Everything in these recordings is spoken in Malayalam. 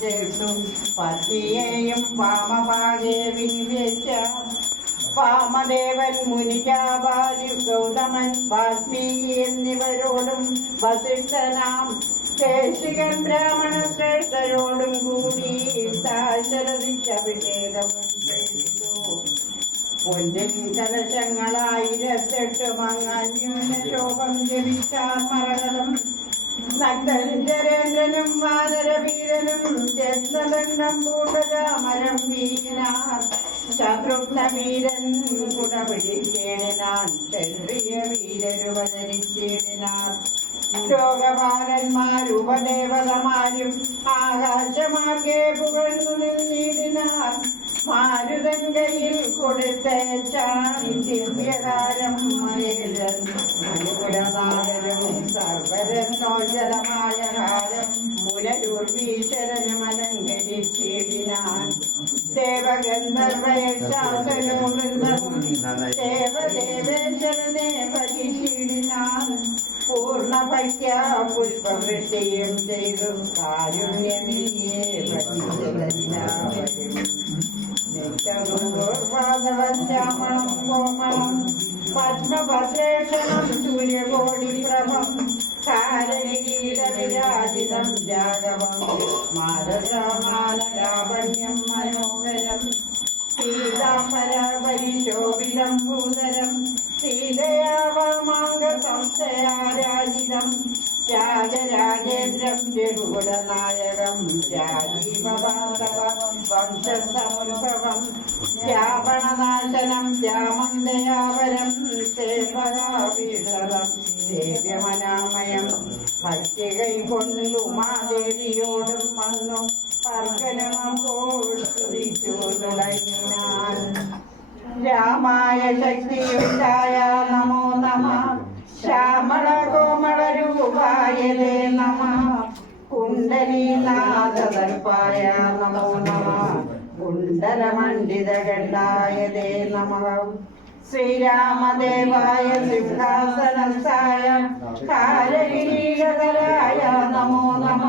ചേർത്തു പത്തിയെയും വാമഭാഗേ വിനിവേശ വാമദേവൻ മുനിജാബാലി ഗൗതമൻ വാൽമീകി എന്നിവരോടും വസിഷ്ഠനാം. ശേഷികൻ ബ്രാഹ്മണ ശ്രേഷ്ഠരോടും കൂടി താശരതിച്ച് മങ്ങന്യൂന ശോഭം ജപിച്ചാർ മറകളും നഗ്നരേന്ദ്രനും വാനരവീരനും രത്നദണ്ഡം പൂണ്ടരാമരം വീണാർ. ശത്രുഘ്നവീരൻ കുടപിടിച്ചേടിനാൻ ചെറിയ വീരരുപധരിച്ചേടിനാർ ലോകപാലന്മാർ ഉപദേവതമാരും ആകാശമാർഗെ പുകഴ്ന്നു നിന്നിടിനാർ. മാരുതൻ കയ്യിൽ കൊടുത്ത ദിവ്യകാരം മലേരൻ മനുപുരനാരനും സർവരത്നോജലമായ ഹാരം ഭീഷരനും അലങ്കരിച്ചിടിനാൻ ദേവഗന്ധർവയശാസനവും ദേവദേവേശ്വരനെ ഭജിച്ചിടിനാൻ പുഷ്പവൃഷ്ടിയും ചെയ്തു. ഭജിച്ചതെല്ലാവരും നിത്യഗുരുർവാദവശ്യാമണം പത്മഭദ്രേഷണം സൂര്യകോടി പ്രഭം കാരകിരീടവിരാജിതം ജാഗവം മാരസമാനലാവണ്യം മനോഹരം. പീതാംബര പരിശോഭിതം ഭൂതരം സീതയാവാമാങ്ക സംശയാരാജിതം രാജരാജേന്ദ്രം രഘുകുലനായകം രാജീവബാന്ധവം വംശസമുദ്ഭവം രാവണനാശനം രാമം ദയാപരം സേവകാഭീഷണം സേവ്യമനാമയം ഭക്തി കൈകൊണ്ടു ഉമാദേവിയോടും വന്നു പർഗനമപ്പോൾ സ്തുതിച്ചു തുടങ്ങിനാൻ. രാമായ ശക്തിയുണ്ടായ നമോ നമ. ശ്യാമള കോമള രൂപായതേ നമ കുണ്ടലീനാഥതൽപ്പായ നമോ നമ. കുണ്ടലമണ്ഡിത ഗണ്ഡായതേ നമ. ശ്രീരാമദേവായ സിംഹാസനസ്ഥായ കാലകിരീടതരായ നമോ നമ.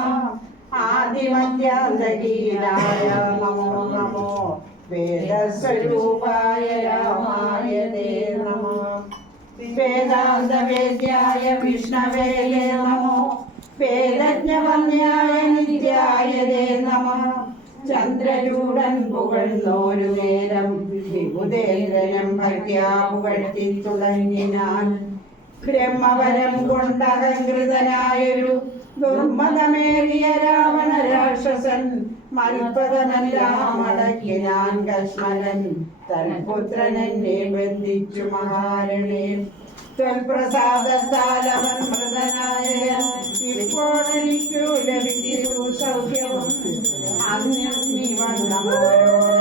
ആദിമധ്യാന്തകീനായ നമോ നമോ. വേദസ്വരൂപായ രാമായ ദേ വേദാന്തവേദ്യായ വിഷ്ണവേ നമോ. വേദജ്ഞവന്യായ നിത്യായതേ നമ. ചന്ദ്രചൂടൻ പുകഴ്ന്നോരു നേരം വിഭുദേന്ദ്രനം ഭക്യാ പുകഴ്ത്തി തുടങ്ങിനാൻ ബ്രഹ്മവരം കൊണ്ടഹങ്കൃതനായൊരു ദുർമതമേറിയ രാവണ രാക്ഷസൻ മൽപതനെല്ലാം ഞാൻ കശ്മലൻ തൻ പുത്രനെന്നെ ബന്ധിച്ചു മഹാരണേ. ത്വൽപ്രസാദത്താൽ അവൻ സൗഖ്യവും. അന്യം നീ വണ്ണം ഓരോ